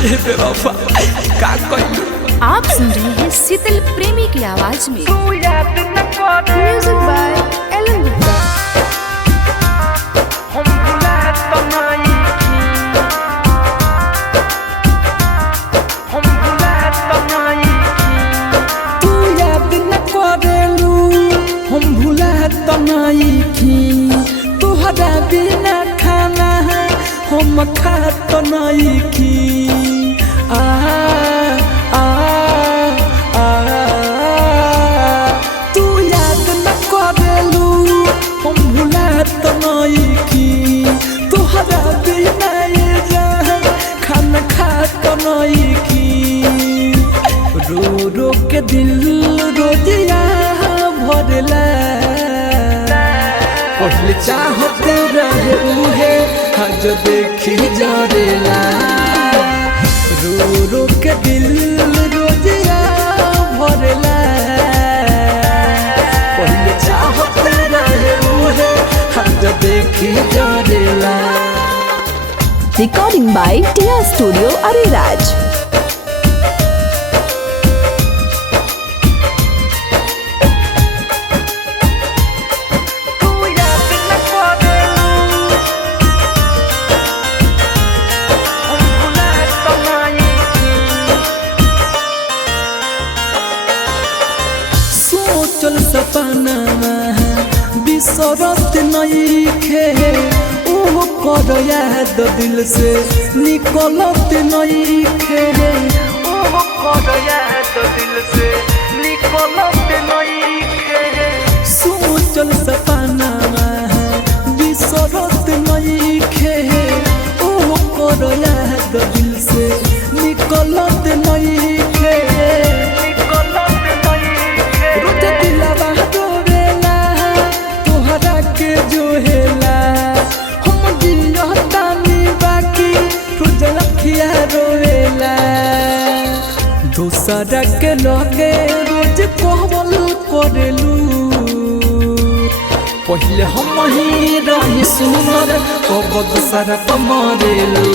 ये बेवफा का कइलू। आप सुन रहे हैं शीतल प्रेमी की आवाज में म्यूजिक बाय एलन गुप्ता। तू याद न करेलू हम भुला त नहीं की, तोहरा बिना खाना है हम खा त नहीं की। आ आ आ तू याद न करेलू हम भुला त नहीं की, तोहरा बिना ये जान खाना खा त नहीं की। रो रो के दिल रोजिया भरला, पहले चाहते रहे उहे आज देखी जरेला। रो रो के दिल रोजिया भरला, पहले चाहते रहे उहे आज देखी जरेला। Recording by Tia Studio Ariraj. चल सपना बिसरत नहीं खे, ओह कर याद दिल से निकलत नहीं खे। ओह कर याद दिल से निकलत नहीं खे। सोचल सपना बिसरत नहीं खे, ओह कर याद दिल से निकलत नहीं खे। दूसरा के लगे रोज कहबल करेलू, पहले हम ही रही सुनर कब दूसरा को मरेलू।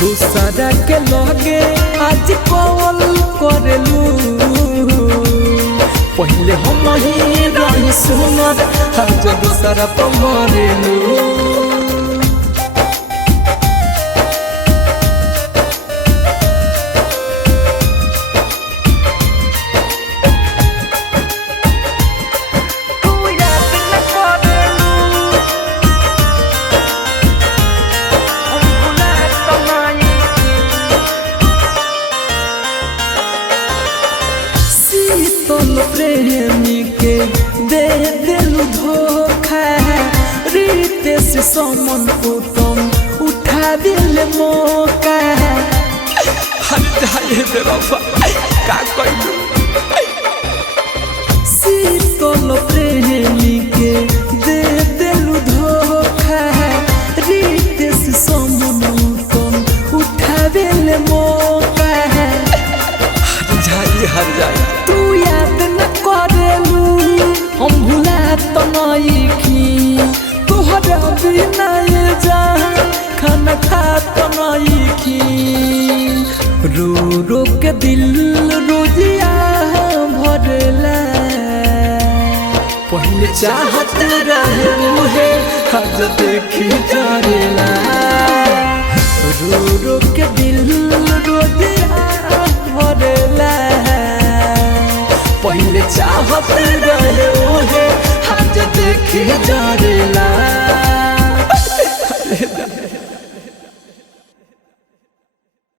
दूसरा के लगे आज कहबल करेलू, पहले हम ही रही सुनर आज दूसरा को मरेलू। प्रेमी के दे दिलू धोखा, रीते से समन को तुम उठा दिल मौका। हटाए बेवफा का कइलू। शीतल प्रेमी के दे दिलू धोखा, रीते से समन को तुम उठा दिल मौका। हर जाए तू याद न करेलू हम भुला त नहीं की, तोहरा बिना ये जान खाना खा त नहीं की। रो रो के दिल रोजिया भरला, पहले चाहते रहे उहे आज देखी जरेला। रो रो के दिल रोजिया भरला, पहले चाहते रहे उहे आज देखी जरेला।